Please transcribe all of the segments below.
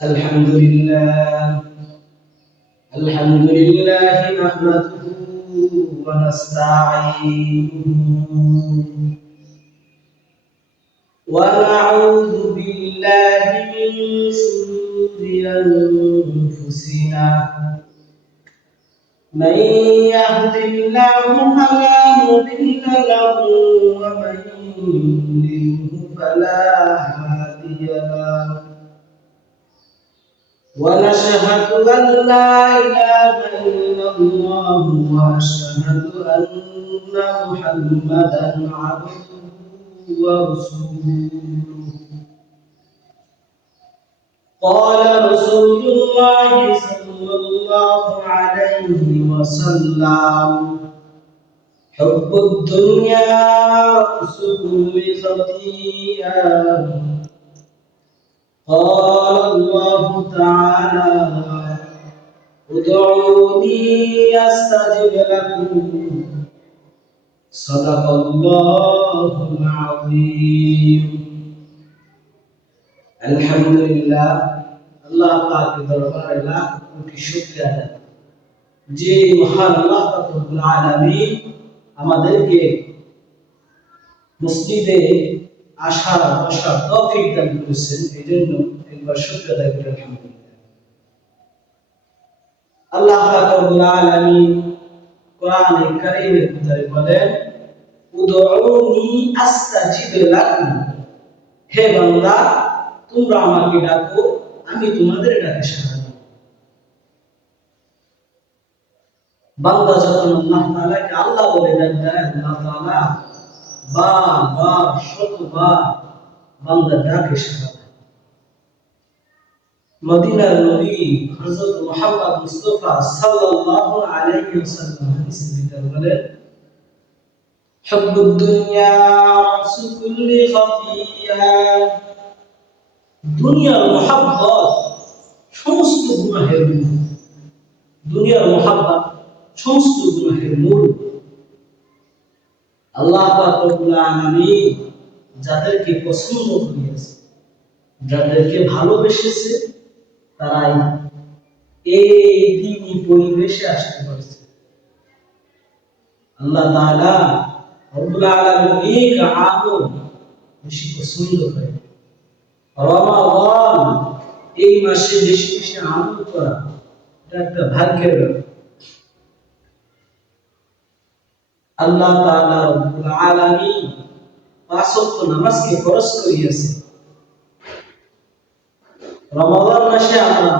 الحمد لله الحمد لله نحمده ونستعينه ونعوذ بالله من شرور أنفسنا من يهد الله فلا مضل له ومن يضلل فلا هادي له ونشهد أن لا إله إلا الله وأشهد أن محمدا عبده ورسوله قال رسول الله صلى الله عليه وسلم حب الدنيا رأس كل خطيئة قال الله تعالى ادعوني أستجب لكم صدق الله العظيم الحمد لله আল্লাহ পাকের দরবারে লাখ কোটি শুকরিয়া যে মহান আল্লাহ রব্বুল আলামিন আমাদেরকে মসজিদে আসার বসার তৌফিক দান করেছেন। এই জন্য একবার শুকরিয়া আদায় করি আলহামদুলিল্লাহ। আল্লাহ রব্বুল আলামিন কোরআনে কারীমের ভিতরে বলেন উদউনি আস্তাজিব লাকুম, হে বান্দা তোমরা আমাকে ডাকো আমি তোমাদের ডাকে সাড়া দেব। বান্দা যখন আল্লাহ তাআলাকে আল্লাহ বলে ডাকে আল্লাহ তাআলা বার শতবার বান্দা ডাকে সাড়া দেয়। মদিনার নবী হযরত মুহাম্মদ মুস্তাফা সাল্লাল্লাহু আলাইহি ওয়াসাল্লাম হাদিসের ভিতরে বলেন হুব্বুদ দুনিয়া রাসু কুল্লি খাতিয়া, দুনিয়ার মহব্বত সমস্ত গুনাহের মূল। দুনিয়ার মহব্বত সমস্ত গুনাহের মূল। আল্লাহ পাক রব্বুল আলামিন যাদেরকে পছন্দ করেছে, যাদেরকে ভালোবেসেছে, তারাই এই দিনই পরিবেশে আসতে পারছে। আল্লাহ তাআলা রব্বুল আলামিন নেক আমল বেশি পছন্দ করে। রমাদান এই মাসে বেশি বেশি আমল করা এটা একটা ভাগ্যের ব্যাপার। আল্লাহ তাআলা রব্বুল আলামিন পাঁচ ওয়াক্ত নামাজকে ফরজ করিয়েছে। রমাদান মাসে আমরা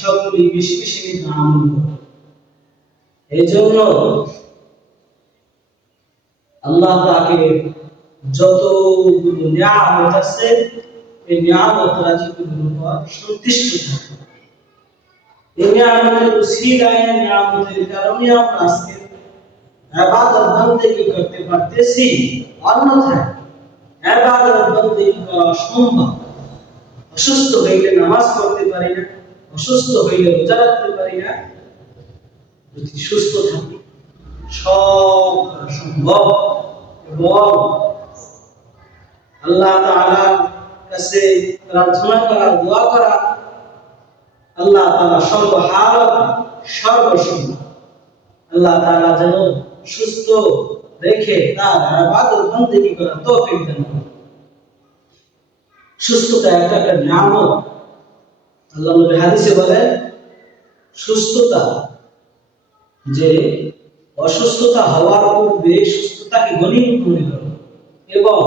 সকলেই বেশি বেশি আমল করি। এই জন্য আল্লাহ তাকে যতগুলো নিয়ামত আছে এই নিয়ামত রাজিগুলোর উপর সন্তুষ্ট থাকে। এই নিয়ামতের উসিলায় নিয়ামতের কারণে আমরা আজকে ইবাদত বন্দেগী করতে পারতেছি, অন্যথায় ইবাদত বন্দেগী করা অসম্ভব। অসুস্থ হইলে নামাজ পড়তে পারি না, অসুস্থ হইলে রোজা রাখতে পারি না। যদি সুস্থ থাকি সব সম্ভব। এবং আল্লাহ তাআলার কাছে প্রার্থনা করা, দোয়া করা, আল্লাহ তাআলা সর্বহালত সর্বসময় আল্লাহ তাআলা যেন সুস্থ রেখে তার ইবাদত বন্দেগী করার তৌফিক দান করেন। সুস্থতা একটা নিয়ামত। আল্লাহ নবী হাদিসে বলেন সুস্থতা, যে অসুস্থতা হওয়ার পূর্বে সুস্থতাকে গনিমত মনে করো এবং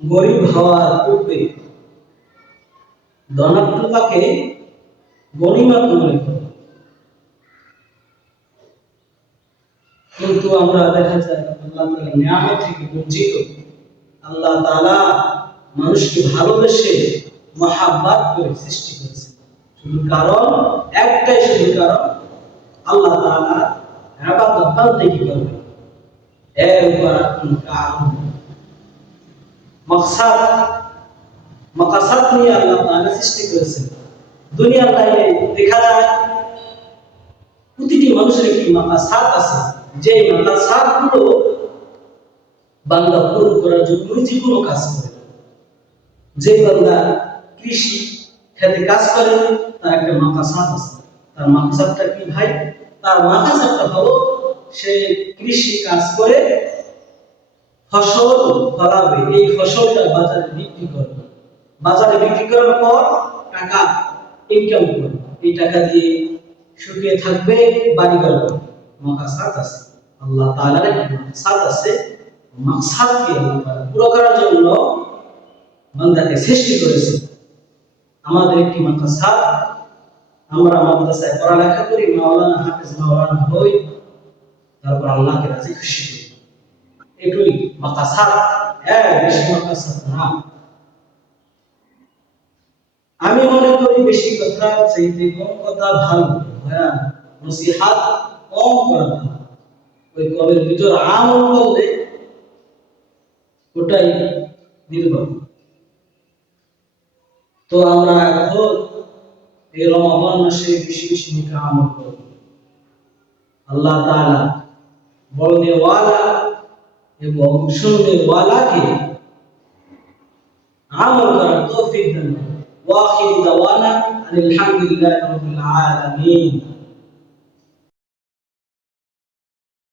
গরিব হওয়ার পূর্বে ধনাত্মতাকে গনিমত মনে করো। কিন্তু আমরা দেখা যায় আল্লাহ তাআলার নিয়ামত থেকে বঞ্চিত। আল্লাহ তাআলা মানুষকে ভালোবেসে মহাব্বত করে সৃষ্টি করেছে। শুধু কারণ একটাই, শুধু কারণ আল্লাহ তাআলা ইবাদত বন্দেগী করবে। এর উপর কোনো কারণ মাকসাদ নিয়ে আল্লাহ তাআলা সৃষ্টি করেছেন। দুনিয়ার লাইনে দেখা যায় প্রতিটি মানুষের একটি মাকসাদ আছে, যে মাকসাদগুলো বান্দা পূরণ করার জন্য যে কোনো কাজ করে। যে বান্দা কৃষি খেতে কাজ করে, তার একটা মাকাসাদ আছে। তার মাকাসাদটা কি ভাই? তার মাকাসাদটা হলো সে কৃষি কাজ করে ফসল ফলাবে, এই ফসলটা বাজারে বিক্রি করবে, বাজারে বিক্রি করার পর টাকা ইনকাম করবে, এই টাকা দিয়ে সুখে থাকবে, বাড়ি করবে। মাকাসাদ আছে, আল্লাহ তাআলার একটা মাকসাদ আছে। মাকসাদকে আল্লাহ তাআলা পুরো করার জন্য বান্দাকে সৃষ্টি করেছে। আমাদের একটি মাকসাদ, আমরা মাদ্রাসায় পড়ালেখা করি, মাওলানা হাফেজ মাওলানা হই, তারপর আল্লাহকে রাজি খুশি করি, এটুই মাকসাদ। বেশি মাকসাদ না। আমি মনে করি বেশি কথা চাইতে কম কথা ভালো। হ্যাঁ, নসিহত কম করা ভালো। ওই কমের ভিতর আমল করলে ওটাই নির্ভর। তো আমরা এখন এই রমাদান মাসে বেশি বেশি নেক আমল করব। আল্লাহ তাআলা বলনে ওয়ালা এবং শুননে ওয়ালাকে আমল করার তৌফিক দান করুন। ওয়া আখিরু দাওয়ানা আলহামদুলিল্লাহি রাব্বিল আলামিন।